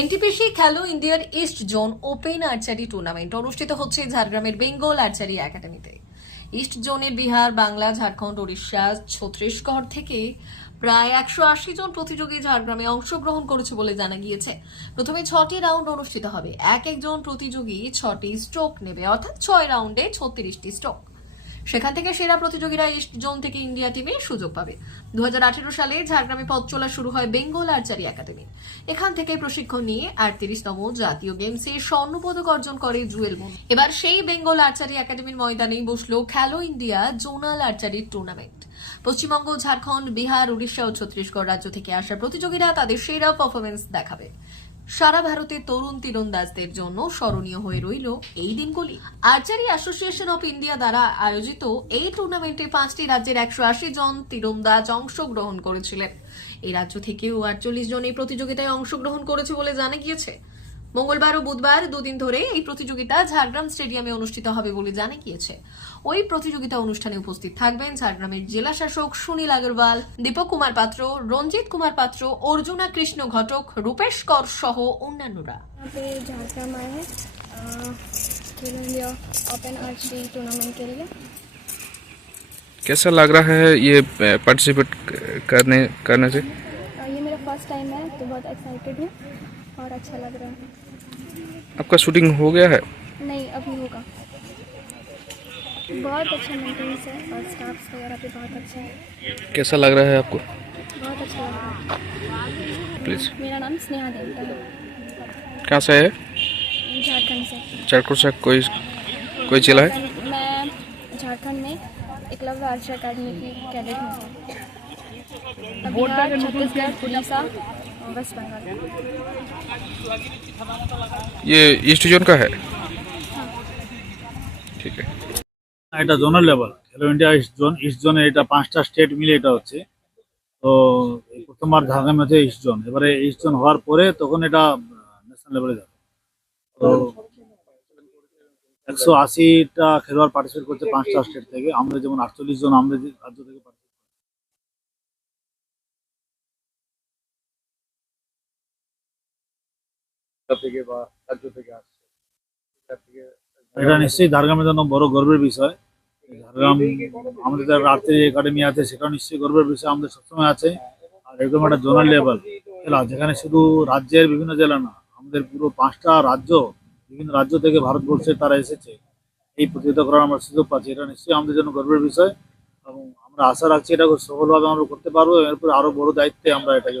NTPC Khelo ইন্ডিয়ার east zone open archery tournament অনুষ্ঠিত হচ্ছে ঝাড়গ্রামের বেঙ্গল আর্চারি একাডেমিতে। ইস্ট জোনের বিহার, বাংলা, ঝাড়খণ্ড, উড়িষ্যা ছত্রিশগড় থেকে প্রায় একশো আশি জন প্রতিযোগী ঝাড়গ্রামে অংশগ্রহণ করেছে বলে জানা গিয়েছে। প্রথমে ছটি রাউন্ড অনুষ্ঠিত হবে। এক একজন প্রতিযোগী ছটি স্ট্রোক নেবে, অর্থাৎ ছয় রাউন্ডে ছত্রিশটি স্ট্রোক। সেখান থেকে সেরা প্রতিযোগীরা ইস্ট জোন থেকে ইন্ডিয়া টিমে সুযোগ পাবে। দুহাজার আঠারো সালে ঝাড়গ্রামে পথ চলা শুরু হয় বেঙ্গল আর্চারি একাডেমি। এখান থেকে প্রশিক্ষণ নিয়ে আটত্রিশতম জাতীয় গেমসে স্বর্ণপদক অর্জন করে জুয়েল মুন এবার সেই বেঙ্গল আর্চারি একাডেমির ময়দানেই বসল খেলো ইন্ডিয়া জোনাল আর্চারির টুর্নামেন্ট পশ্চিমবঙ্গ, ঝাড়খণ্ড, বিহার, উড়িষ্যা ও ছত্তিশগড় রাজ্য থেকে আসা প্রতিযোগীরা তাদের সেরা পারফরমেন্স দেখাবে। সারা ভারতের তরুণ তীরন্দাজদের জন্য স্মরণীয় হয়ে রইল এই দিনগুলি। আর্চারি অ্যাসোসিয়েশন অফ ইন্ডিয়া দ্বারা আয়োজিত এই টুর্নামেন্টে পাঁচটি রাজ্যের একশো আশি জন তীরন্দাজ অংশগ্রহণ করেছিলেন। এই রাজ্য থেকেও আটচল্লিশ জন এই প্রতিযোগিতায় অংশগ্রহণ করেছে বলে জানা গিয়েছে। মঙ্গলবার ও বুধবার দুদিন ধরে এই প্রতিযোগিতা ঝাড়গ্রাম স্টেডিয়ামে অনুষ্ঠিত হবে বলে জানা গিয়েছে ওই প্রতিযোগিতা অনুষ্ঠানে উপস্থিত থাকবেন ঝাড়গ্রামের জেলা শাসক সুনীল আগরওয়াল দীপক কুমার পাত্র রঞ্জিত কুমার পাত্র অর্জুনা কৃষ্ণ ঘটক রূপেশ কর সহ অন্যান্যরা यहाँ पे झारखंड आए हैं अ, खेलो इंडिया ओपन आर्चरी टूर्नामेंट के लिए कैसा लग रहा है ये पार्टिसिपेट करने करने से अ, ये मेरा फर्स्ट टाइम है तो बहुत एक्साइटेड हूँ और अच्छा लग रहा है आपका शूटिंग हो गया है? नहीं अभी होगा। बहुत अच्छा मेंटेनेंस है और स्टाफ्स वगैरह भी बहुत अच्छे हैं। कैसा लग रहा है आपको? बहुत अच्छा लग रहा प्लीज़ मेरा नाम स्नेहा देवता है। कहाँ से है? झारखंड से। चारकोट से कोई कोई जिला है? मैं झारखंड में एकलव्य आर्चर अकेडमी की कैडेट हूँ। छत्तीसगढ़ उड़ीसा वेस्ट बंगाल ये ईस्ट जोन का है ठीक है এটা জোনাল লেভেল খেলো ইন্ডিয়া ইস্ট জোন ইস্ট জোনে এটা পাঁচটা স্টেট মিলে এটা হচ্ছে তো এই প্রথমবার ঝাড়গ্রাম হচ্ছে ইস্ট জোন এবারে ইস্ট জোন হওয়ার পরে তখন এটা ন্যাশনাল লেভেলে যাবে তো একশো আশিটা খেলোয়াড় পার্টিসিপেট করছে পাঁচটা স্টেট থেকে আমরা যেমন আটচল্লিশ জন আমরা যে রাজ্য থেকে participate এটা নিশ্চয়ই ঝাড়গ্রামের জন্য বড় গর্বের বিষয়। ঝাড়গ্রাম আমাদের যারা আর্চারি একাডেমি আছে, সেটাও নিশ্চয়ই গর্বের বিষয়, আমাদের সবসময় আছে। আর এরকম একটা জোনাল লেভেল। খেলা, যেখানে শুধু রাজ্যের বিভিন্ন জেলা না, আমাদের পুরো পাঁচটা রাজ্য, বিভিন্ন রাজ্য থেকে ভারতবর্ষে তারা এসেছে। এই প্রতিযোগিতা করার আমরা সুযোগ পাচ্ছি, এটা নিশ্চয়ই আমাদের জন্য গর্বের বিষয়। এবং আমরা আশা রাখছি এটা খুব সফলভাবে আমরা করতে পারব এরপরে আরও বড় দায়িত্বে আমরা এটাকে